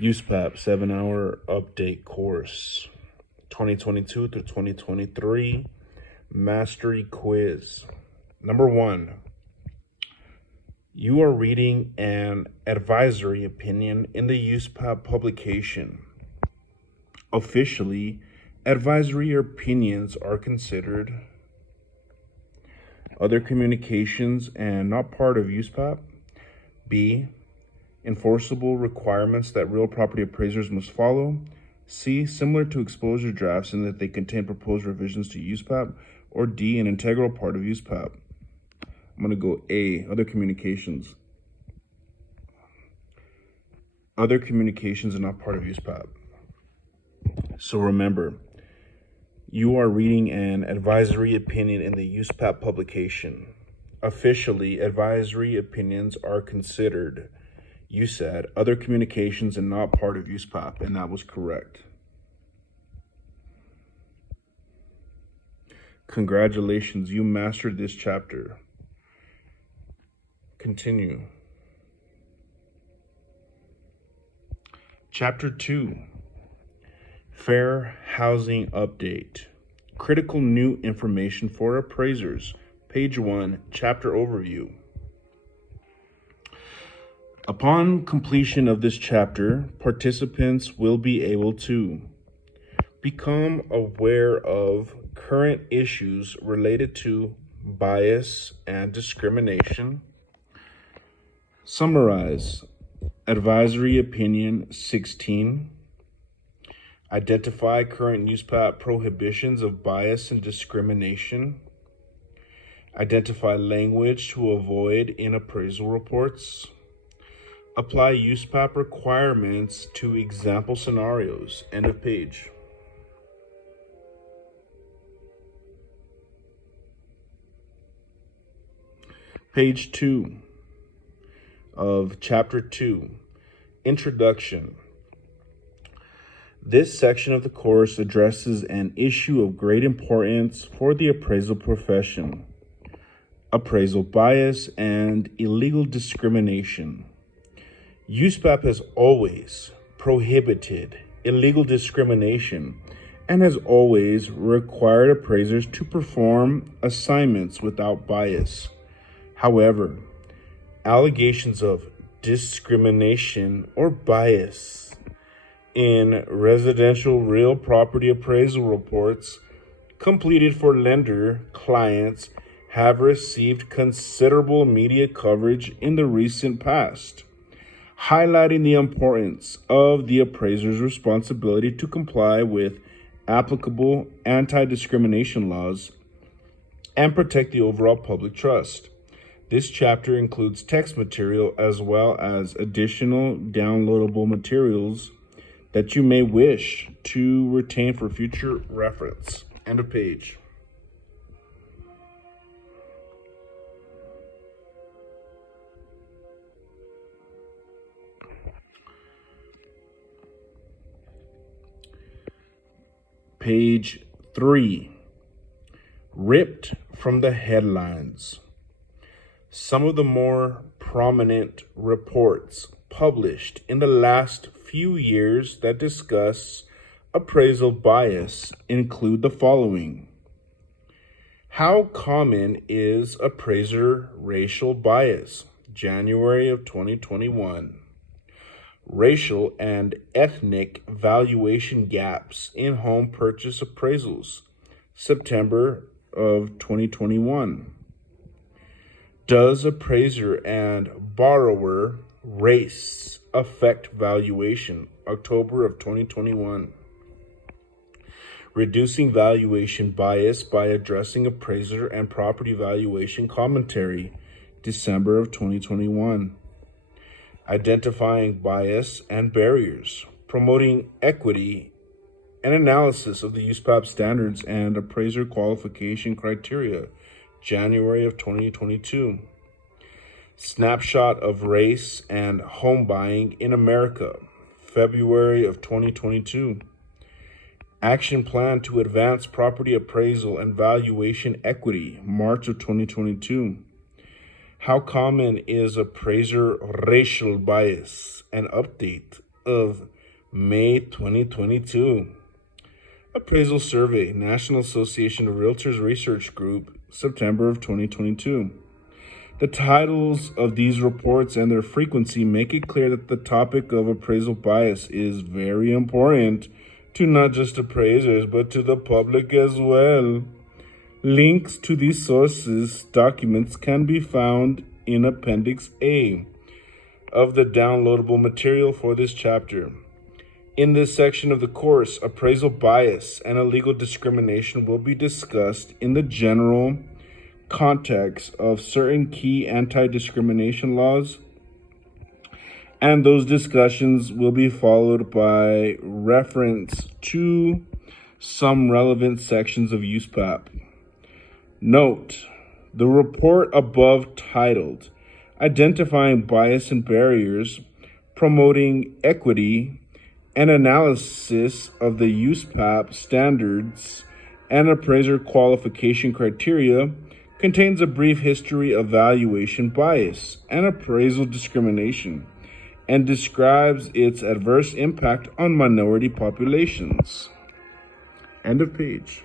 USPAP 7-hour update course, 2022 through 2023 mastery quiz. Number 1, you are reading an advisory opinion in the USPAP publication. Officially, advisory opinions are considered other communications and not part of USPAP. B, enforceable requirements that real property appraisers must follow. C, similar to exposure drafts in that they contain proposed revisions to USPAP. Or D, an integral part of USPAP. I'm going to go A, other communications. Other communications are not part of USPAP. So remember, you are reading an advisory opinion in the USPAP publication. Officially, advisory opinions are considered, you said, other communications and not part of USPAP, and that was correct. Congratulations, you mastered this chapter. Continue. Chapter 2, Fair Housing Update. Critical new information for appraisers. Page 1, chapter overview. Upon completion of this chapter, participants will be able to become aware of current issues related to bias and discrimination. Summarize Advisory Opinion 16. Identify current USPAP prohibitions of bias and discrimination. Identify language to avoid in appraisal reports. Apply USPAP requirements to example scenarios. End of page. Page 2 of Chapter 2, Introduction. This section of the course addresses an issue of great importance for the appraisal profession: appraisal bias and illegal discrimination. USPAP has always prohibited illegal discrimination and has always required appraisers to perform assignments without bias. However, allegations of discrimination or bias in residential real property appraisal reports completed for lender clients have received considerable media coverage in the recent past, highlighting the importance of the appraiser's responsibility to comply with applicable anti-discrimination laws and protect the overall public trust. This chapter includes text material as well as additional downloadable materials that you may wish to retain for future reference. End of page. Page 3, ripped from the headlines. Some of the more prominent reports published in the last few years that discuss appraisal bias include the following. How common is appraiser racial bias? January of 2021. Racial and ethnic valuation gaps in home purchase appraisals, September of 2021. Does appraiser and borrower race affect valuation? October of 2021. Reducing valuation bias by addressing appraiser and property valuation commentary, December of 2021. Identifying bias and barriers, promoting equity and analysis of the USPAP standards and appraiser qualification criteria, January of 2022. Snapshot of race and home buying in America, February of 2022. Action plan to advance property appraisal and valuation equity, March of 2022. How common is appraiser racial bias? An update of May 2022. Appraisal Survey, National Association of Realtors Research Group, September of 2022. The titles of these reports and their frequency make it clear that the topic of appraisal bias is very important to not just appraisers, but to the public as well. Links to these sources documents can be found in Appendix A of the downloadable material for this chapter. In this section of the course, appraisal bias and illegal discrimination will be discussed in the general context of certain key anti-discrimination laws, and those discussions will be followed by reference to some relevant sections of USPAP. Note, the report above titled Identifying Bias and Barriers, Promoting Equity, and Analysis of the USPAP Standards and Appraiser Qualification Criteria contains a brief history of valuation bias and appraisal discrimination and describes its adverse impact on minority populations. End of page.